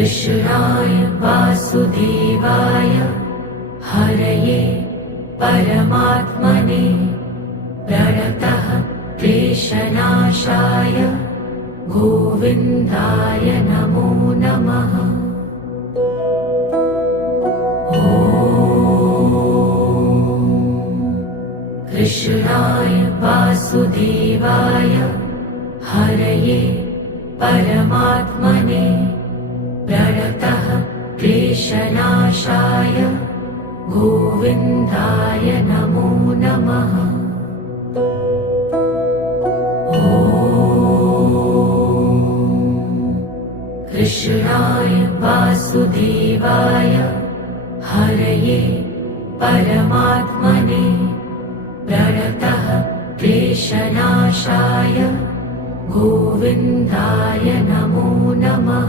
कृष्णाय वासुदेवाय हरये परमात्मने प्रणतः क्लेशनाशाय गोविन्दाय नमो नमः। कृष्णाय वासुदेवाय हरये परमात्मने प्रणतः क्लेशनाशाय गोविन्दाय नमो नमः। कृष्णाय वासुदेवाय हरये परमात्मने प्रणतः क्लेशनाशाय गोविन्दाय नमो नमः।